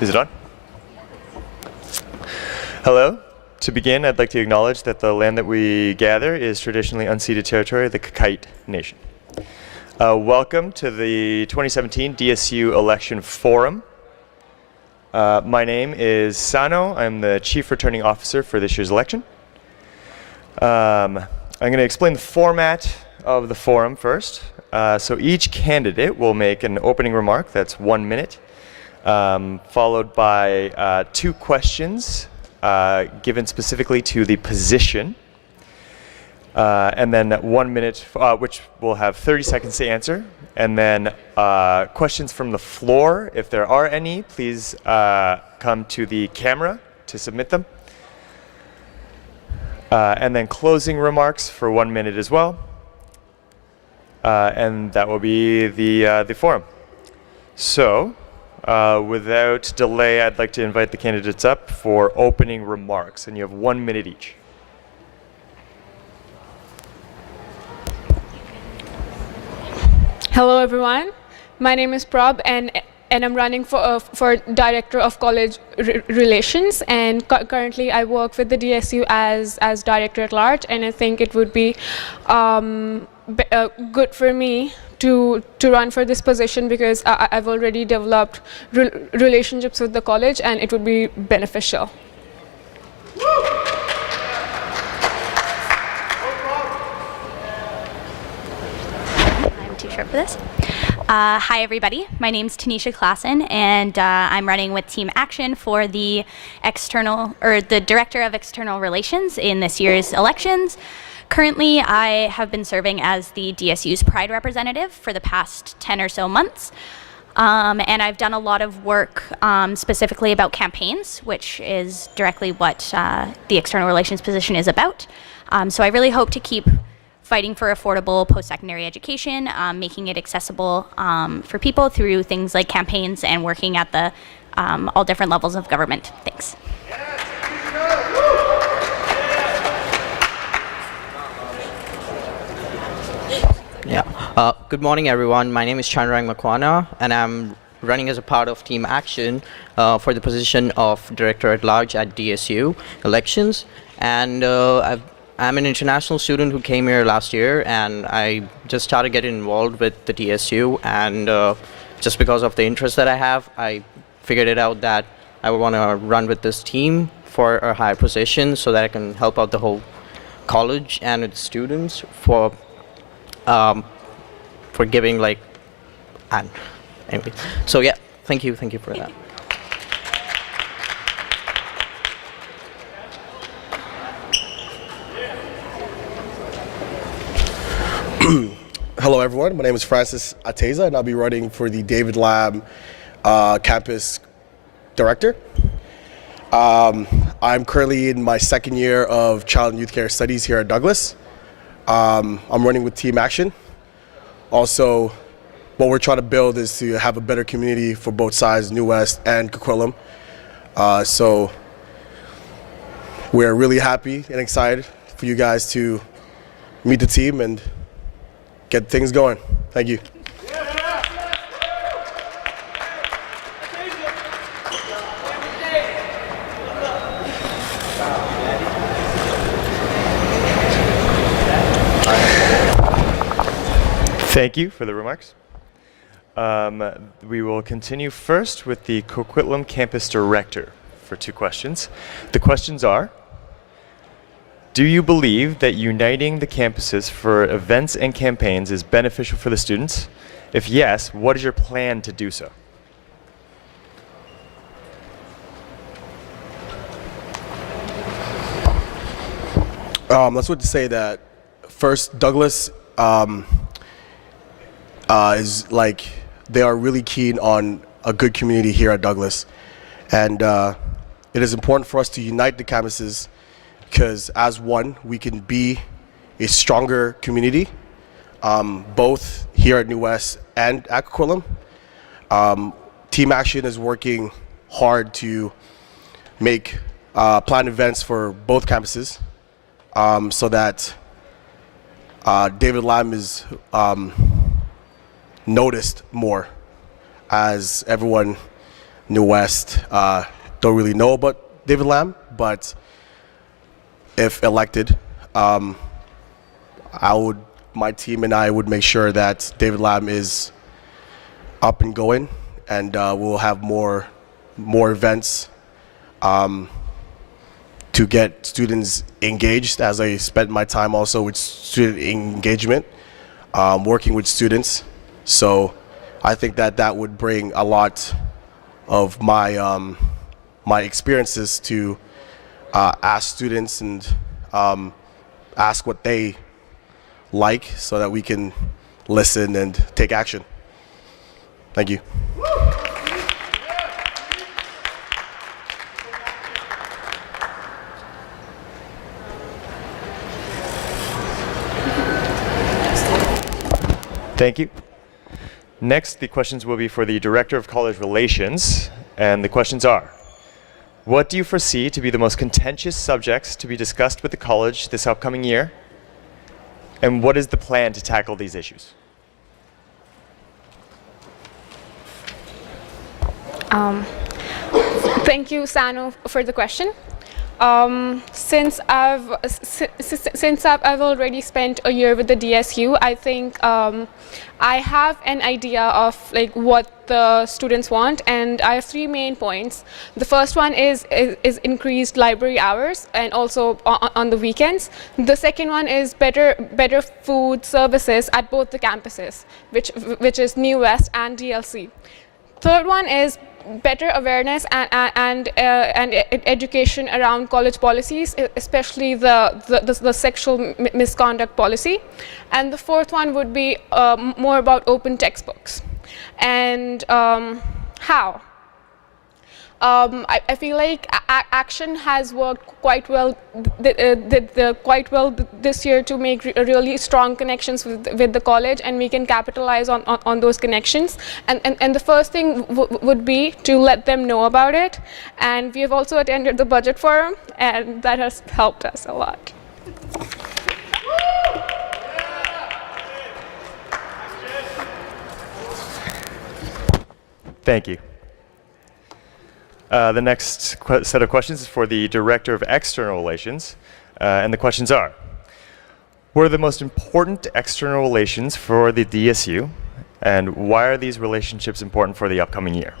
Is it on? Hello. To begin, I'd like to acknowledge that the land that we gather is traditionally unceded territory of the Kakite Nation. Welcome to the 2017 DSU Election Forum. My name is Sano. I'm the Chief Returning Officer for this year's election. I'm going to explain the format of the forum first. So each candidate will make an opening remark that's 1 minute, followed by 2 questions given specifically to the position, and then 1 minute, which will have 30 seconds to answer, and then questions from the floor. If there are any, please come to the camera to submit them. And then closing remarks for 1 minute as well. And that will be the forum. So, without delay, I'd like to invite the candidates up for opening remarks, and you have 1 minute each. Hello, everyone. My name is Prab, and I'm running for Director of College Relations. And currently, I work with the DSU as Director at Large, and I think it would be good for me to run for this position because I've already developed relationships with the college, and it would be beneficial. I'm too short for this. Hi, everybody. My name's Tanisha Klassen, and I'm running with Team Action for the Director of External Relations in this year's elections. Currently, I have been serving as the DSU's Pride representative for the past 10 or so months. And I've done a lot of work specifically about campaigns, which is directly what the external relations position is about. So I really hope to keep fighting for affordable post-secondary education, making it accessible for people through things like campaigns and working at the all different levels of government. Thanks. Yeah. Good morning, everyone. My name is Chandrang Makwana, and I'm running as a part of Team Action for the position of Director at Large at DSU Elections. And I'm an international student who came here last year, and I just started getting involved with the DSU. And just because of the interest that I have, I figured it out that I would want to run with this team for a higher position so that I can help out the whole college and its students for giving anyway. So yeah, thank you for that. Hello, everyone. My name is Francis Ateza, and I'll be running for the David Lamb Campus Director. I'm currently in my 2nd year of Child and Youth Care Studies here at Douglas. I'm running with Team Action. Also, what we're trying to build is to have a better community for both sides, New West and Coquitlam. So we're really happy and excited for you guys to meet the team and get things going. Thank you. Thank you for the remarks. We will continue first with the Coquitlam Campus Director for 2 questions. The questions are, do you believe that uniting the campuses for events and campaigns is beneficial for the students? If yes, what is your plan to do so? Let's want to say that first, Douglas is they are really keen on a good community here at Douglas. And it is important for us to unite the campuses because as one, we can be a stronger community, both here at New West and at Coquitlam. Team Action is working hard to make planned events for both campuses so that David Lamb is noticed more as everyone New West don't really know about David Lam, but if elected, my team and I would make sure that David Lam is up and going, and we'll have more events to get students engaged, as I spent my time also with student engagement, working with students. So I think that would bring a lot of my my experiences to ask students and ask what they like, so that we can listen and take action. Thank you. Thank you. Next, the questions will be for the Director of College Relations, and the questions are: what do you foresee to be the most contentious subjects to be discussed with the college this upcoming year? And what is the plan to tackle these issues? Thank you, Sano, for the question. Since I've already spent a year with the DSU, I think I have an idea of like what the students want, and I have 3 main points. The first one is increased library hours, and also on the weekends. The second one is better food services at both the campuses, which is New West and DLC. Third one is better awareness and education around college policies, especially the sexual misconduct policy. And the fourth one would be more about open textbooks. And how? I feel like Action has worked quite well, this year to make really strong connections with the college, and we can capitalize on those connections. And the first thing would be to let them know about it. And we have also attended the budget forum, and that has helped us a lot. Thank you. The next set of questions is for the Director of External Relations, and the questions are: what are the most important external relations for the DSU, and why are these relationships important for the upcoming year?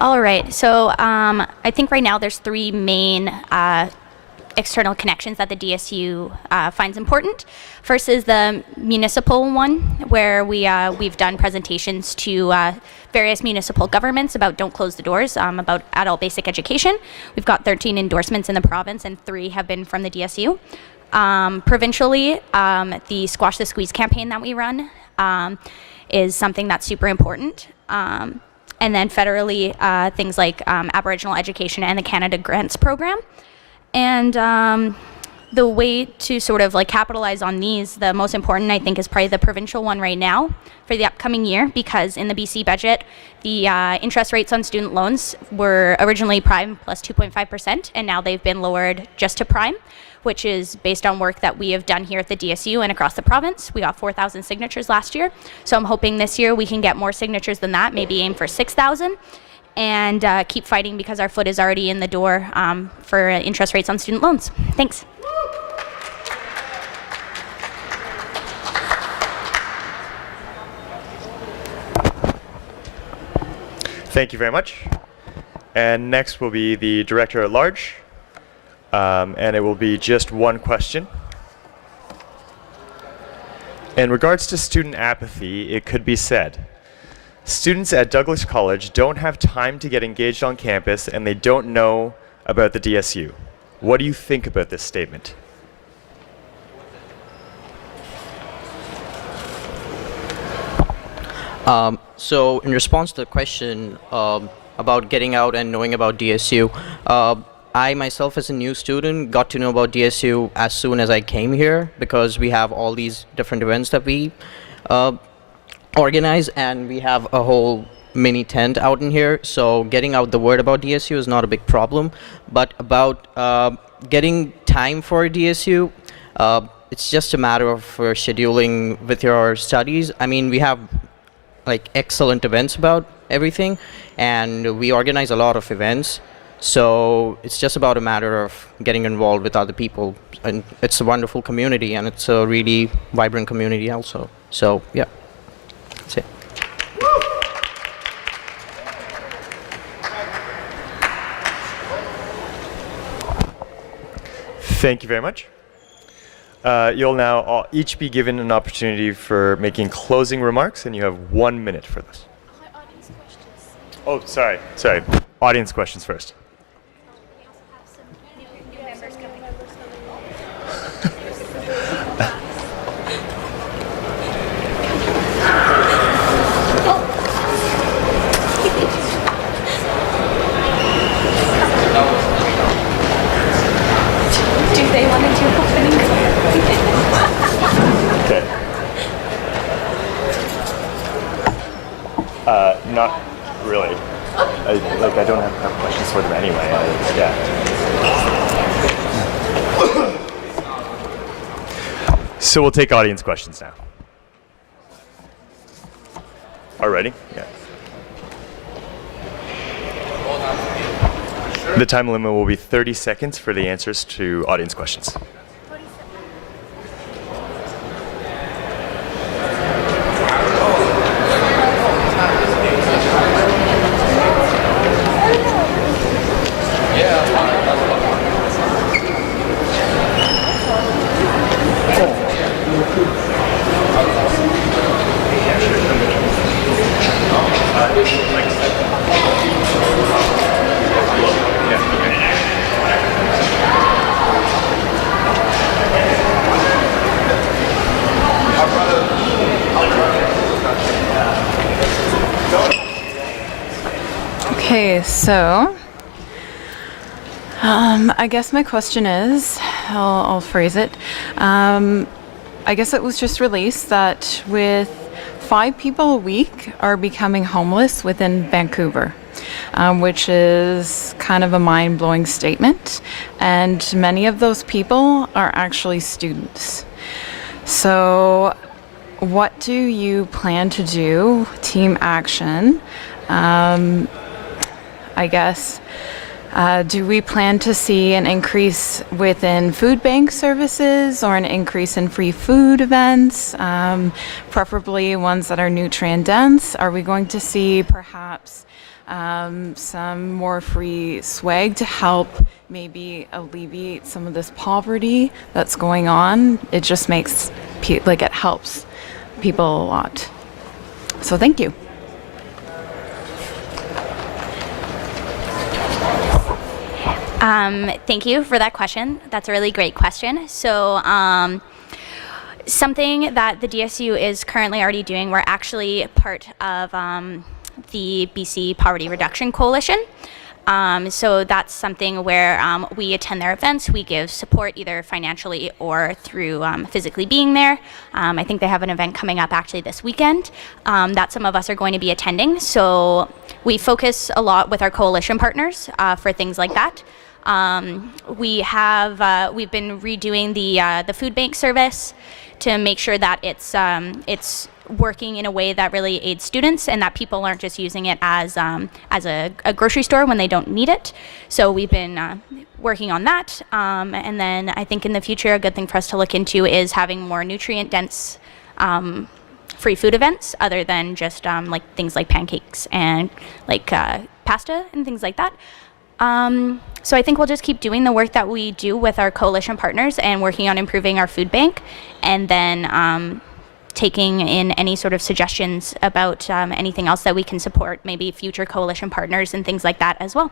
All right, so I think right now there's 3 main external connections that the DSU finds important. First is the municipal one, where we've done presentations to various municipal governments about Don't Close the Doors, about adult basic education. We've got 13 endorsements in the province, and 3 have been from the DSU. Provincially, the Squash the Squeeze campaign that we run is something that's super important. And then federally, things like Aboriginal education and the Canada Grants program. And the way to sort of like capitalize on these, the most important I think is probably the provincial one right now for the upcoming year, because in the BC budget, the interest rates on student loans were originally prime plus 2.5%, and now they've been lowered just to prime, which is based on work that we have done here at the DSU and across the province. We got 4,000 signatures last year, so I'm hoping this year we can get more signatures than that, maybe aim for 6,000. And keep fighting, because our foot is already in the door for interest rates on student loans. Thanks. Thank you very much. And next will be the Director at Large, and it will be just 1 question. In regards to student apathy, it could be said: students at Douglas College don't have time to get engaged on campus, and they don't know about the DSU. What do you think about this statement? So in response to the question about getting out and knowing about DSU, I myself as a new student got to know about DSU as soon as I came here, because we have all these different events that we organize, and we have a whole mini tent out in here. So getting out the word about DSU is not a big problem. But about getting time for DSU, it's just a matter of scheduling with your studies. I mean, we have like excellent events about everything, and we organize a lot of events. So it's just about a matter of getting involved with other people, and it's a wonderful community, and it's a really vibrant community also. So yeah, that's it. Thank you very much. You'll now all each be given an opportunity for making closing remarks, and you have 1 minute for this. Oh, sorry. Audience questions first. Do they want to do opening? Okay. Not really. I don't have questions for them anyway. Yeah. So we'll take audience questions now. Already? Yeah. The time limit will be 30 seconds for the answers to audience questions. Okay, so I guess my question is, I'll phrase it. I guess it was just released that with 5 people a week are becoming homeless within Vancouver, which is kind of a mind-blowing statement. And many of those people are actually students. So what do you plan to do, Team Action? I guess, do we plan to see an increase within food bank services or an increase in free food events, preferably ones that are nutrient dense? Are we going to see perhaps some more free swag to help maybe alleviate some of this poverty that's going on? It just makes, it helps people a lot. So thank you. Thank you for that question. That's a really great question. So something that the DSU is currently already doing, we're actually part of the BC Poverty Reduction Coalition. So that's something where we attend their events, we give support either financially or through physically being there. I think they have an event coming up actually this weekend that some of us are going to be attending. So we focus a lot with our coalition partners for things like that. We've been redoing the food bank service to make sure that it's working in a way that really aids students and that people aren't just using it as a grocery store when they don't need it. So we've been working on that. And then I think in the future, a good thing for us to look into is having more nutrient dense free food events other than just like things like pancakes and like pasta and things like that. So I think we'll just keep doing the work that we do with our coalition partners and working on improving our food bank, and then taking in any sort of suggestions about anything else that we can support, maybe future coalition partners and things like that as well.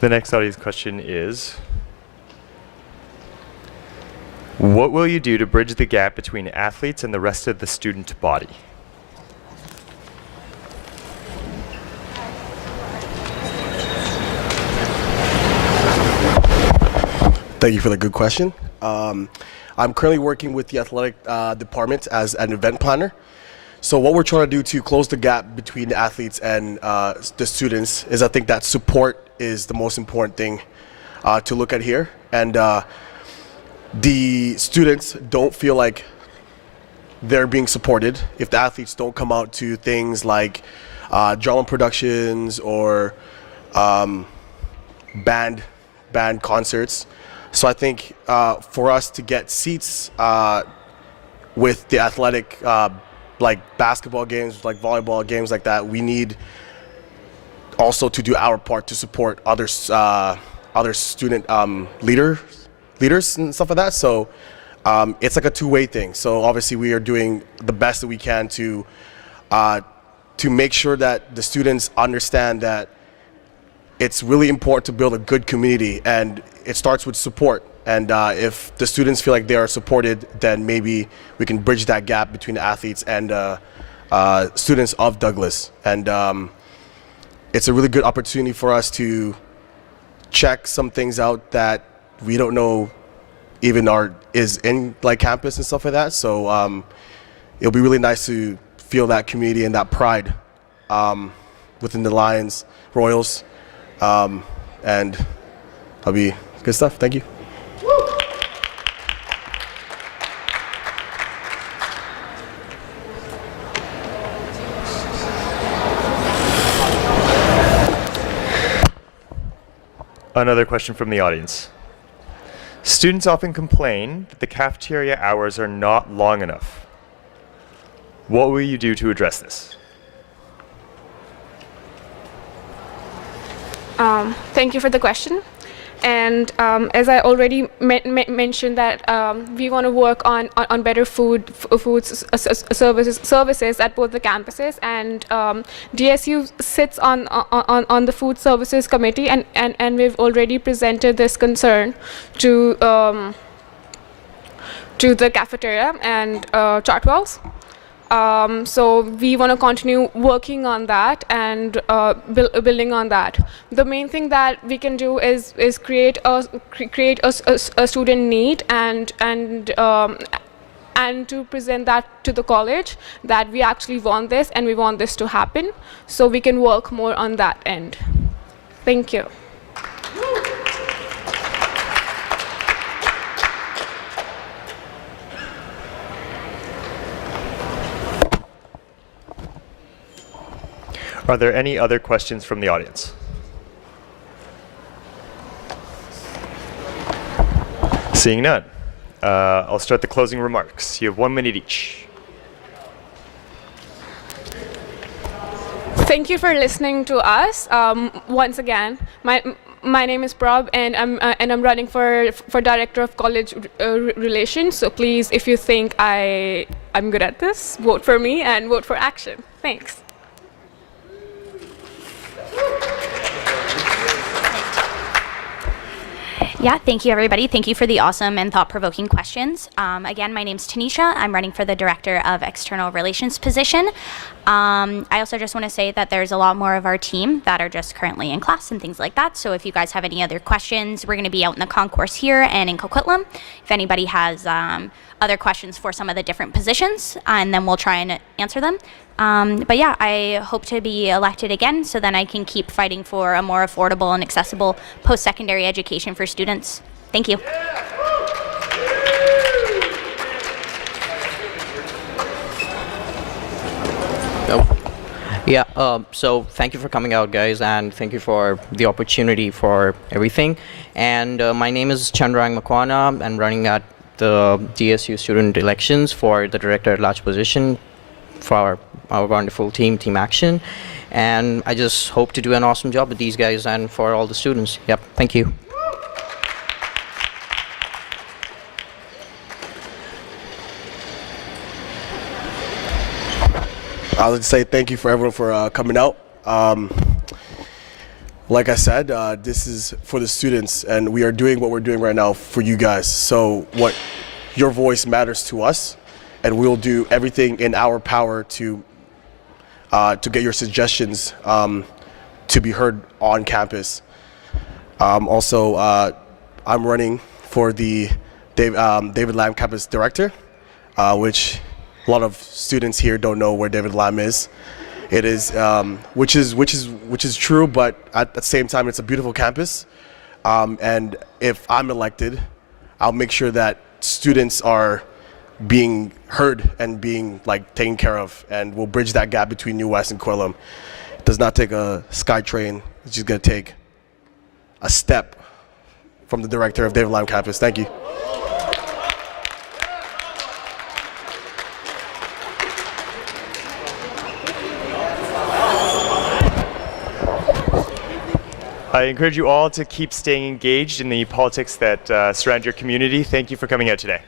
The next audience question is, What will you do to bridge the gap between athletes and the rest of the student body? Thank you for the good question. I'm currently working with the athletic department as an event planner. So what we're trying to do to close the gap between the athletes and the students is, I think that support is the most important thing to look at here. And the students don't feel like they're being supported if the athletes don't come out to things like drama productions or band concerts. So I think for us to get seats with the athletic, like basketball games, like volleyball games like that, we need also to do our part to support other student leaders and stuff like that. So it's like a two-way thing. So obviously we are doing the best that we can to make sure that the students understand that it's really important to build a good community, and it starts with support. And if the students feel like they are supported, then maybe we can bridge that gap between the athletes and students of Douglas. And it's a really good opportunity for us to check some things out that we don't know even is in like campus and stuff like that. So it'll be really nice to feel that community and that pride within the Lions, Royals, and that'll be good stuff. Thank you. Another question from the audience. Students often complain that the cafeteria hours are not long enough. What will you do to address this? Thank you for the question. And as I already mentioned that we want to work on better food services at both the campuses, and DSU sits on the food services committee, and we've already presented this concern to the cafeteria and Chartwells. So we want to continue working on that and building on that. The main thing that we can do is create a student need and to present that to the college that we actually want this and we want this to happen. So we can work more on that end. Thank you. Are there any other questions from the audience? Seeing none, I'll start the closing remarks. You have 1 minute each. Thank you for listening to us. Once again, my name is Prab, and I'm running for Director of College Relations. So please, if you think I'm good at this, vote for me and vote for action. Thanks. Yeah, thank you, everybody. Thank you for the awesome and thought-provoking questions. Again, my name's Tanisha. I'm running for the Director of External Relations position. I also just want to say that there's a lot more of our team that are just currently in class and things like that. So if you guys have any other questions, we're going to be out in the concourse here and in Coquitlam. If anybody has other questions for some of the different positions, and then we'll try and answer them. But yeah, I hope to be elected again so then I can keep fighting for a more affordable and accessible post-secondary education for students. Thank you. Yeah, so thank you for coming out, guys, and thank you for the opportunity for everything. And my name is Chandrang Makwana. I'm running at the DSU Student Elections for the Director at Large position for our wonderful team, Team Action. And I just hope to do an awesome job with these guys and for all the students. Yep, thank you. I'll just say thank you for everyone for coming out. Like I said, this is for the students, and we are doing what we're doing right now for you guys. So what your voice matters to us, and we'll do everything in our power to get your suggestions to be heard on campus. Also, I'm running for the David Lam Campus Director, which a lot of students here don't know where David Lam is. It is, which is true, but at the same time, it's a beautiful campus. And if I'm elected, I'll make sure that students are being heard and being taken care of, and we'll bridge that gap between New West and Quillam. It does not take a SkyTrain. It's just going to take a step from the director of David Lam Campus. Thank you. I encourage you all to keep staying engaged in the politics that surround your community. Thank you for coming out today.